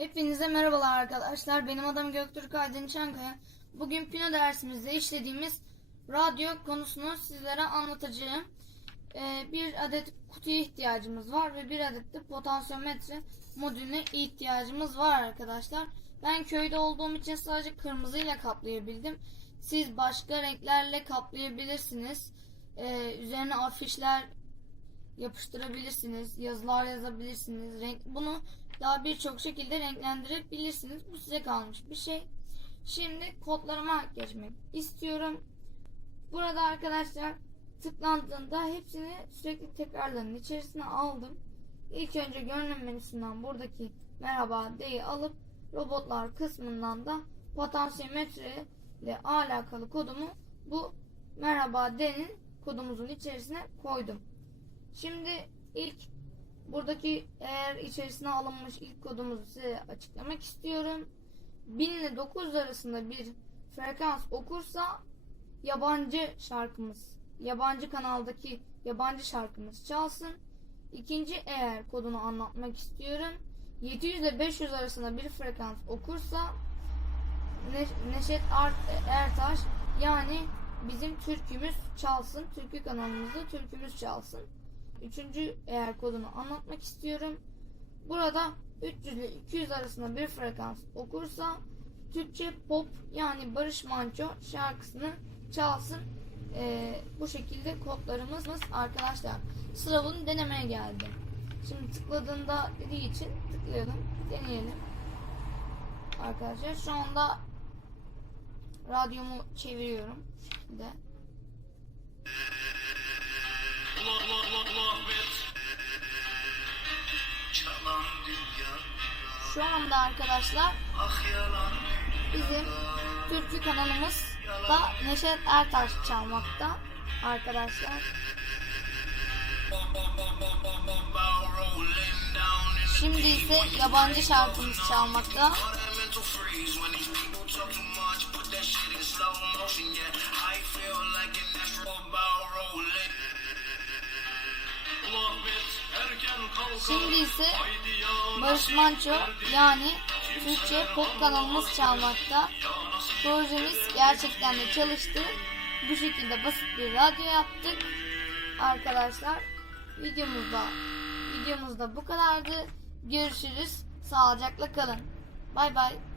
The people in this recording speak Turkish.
Hepinize merhabalar arkadaşlar. Benim adım Göktürk Aydın Çankaya. Bugün Pino dersimizde işlediğimiz radyo konusunu sizlere anlatacağım. Ee, bir adet kutuya ihtiyacımız var ve bir adet de potansiyometre modülüne ihtiyacımız var arkadaşlar. Ben köyde olduğum için sadece kırmızıyla kaplayabildim. Siz başka renklerle kaplayabilirsiniz. Ee, üzerine afişler yapıştırabilirsiniz, yazılar yazabilirsiniz. Renk bunu daha birçok şekilde renklendirebilirsiniz. Bu size kalmış bir şey. Şimdi kodlarıma geçmek istiyorum. Burada arkadaşlar tıklandığında hepsini sürekli tekrarların içerisine aldım. İlk önce görünüm menüsünden buradaki merhaba D'yi alıp robotlar kısmından da potansiyometre ile alakalı kodumu bu merhaba D'nin kodumuzun içerisine koydum. Şimdi ilk buradaki eğer içerisine alınmış ilk kodumuzu size açıklamak istiyorum. 1000 ile 900 arasında bir frekans okursa yabancı şarkımız, yabancı kanaldaki yabancı şarkımız çalsın. İkinci eğer kodunu anlatmak istiyorum. 700 ile 500 arasında bir frekans okursa Ne- Neşet Art- Ertaş yani bizim türkümüz çalsın. Türkü kanalımızda türkümüz çalsın. Üçüncü eğer kodunu anlatmak istiyorum. Burada 300 ile 200 arasında bir frekans okursa Türkçe pop yani Barış Manço şarkısını çalsın. Ee, bu şekilde kodlarımız arkadaşlar. Sıra bunu denemeye geldi. Şimdi tıkladığında dediği için tıklayalım. Deneyelim. Arkadaşlar şu anda radyomu çeviriyorum. Şimdi. Şu anda arkadaşlar bizim türkü kanalımız da Neşet Ertaş çalmakta arkadaşlar. Şimdi ise yabancı şarkımız çalmakta. Şimdi ise Barış Manço yani Türkçe pop kanalımız çalmakta. Projemiz gerçekten de çalıştı. Bu şekilde basit bir radyo yaptık. Arkadaşlar videomuzda videomuzda bu kadardı. Görüşürüz. Sağlıcakla kalın. Bay bay.